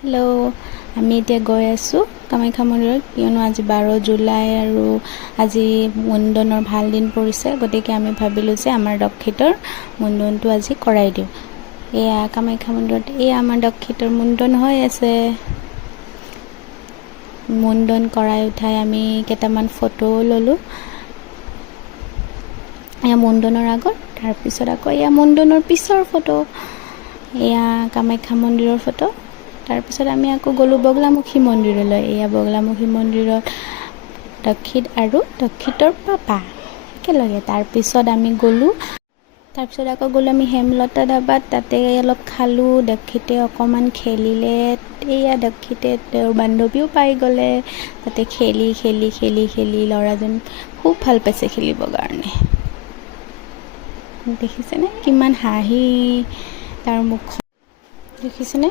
Hello', আমি এতিয়া গৈ আছোঁ কামাখ্যা মন্দিৰত, কিয়নো আজি 12 জুলাই আৰু আজি মুণ্ডনৰ ভাল দিন পৰিছে। গতিকে আমি ভাবিলোঁ যে আমাৰ দক্ষিতৰ মুণ্ডনটো আজি কৰাই দিওঁ। এয়া কামাখ্যা মন্দিৰত, এয়া আমাৰ দক্ষিতৰ মুণ্ডন হৈ আছে। মুণ্ডন কৰাই উঠাই আমি কেইটামান ফটোও ল'লোঁ। এয়া মুণ্ডনৰ আগত, তাৰপিছত আকৌ এয়া মুণ্ডনৰ পিছৰ ফটো। এয়া কামাখ্যা মন্দিৰৰ ফটো। তাৰপিছত আমি আকৌ গ'লোঁ বগলামুখী মন্দিৰলৈ। এয়া বগলামুখী মন্দিৰত দক্ষিত আৰু দক্ষিতৰ পাপা একেলগে। তাৰপিছত আকৌ গ'লোঁ আমি হেমলতা ধাবাত, তাতে অলপ খালোঁ। দক্ষিতে অকণমান খেলিলে। এয়া দক্ষিতে তেওঁৰ বান্ধৱীও পাই গ'লে। তাতে খেলি ল'ৰাজন খুব ভাল পাইছে খেলিবৰ কাৰণে। দেখিছেনে কিমান হাঁহি তাৰ মুখখন, দেখিছেনে?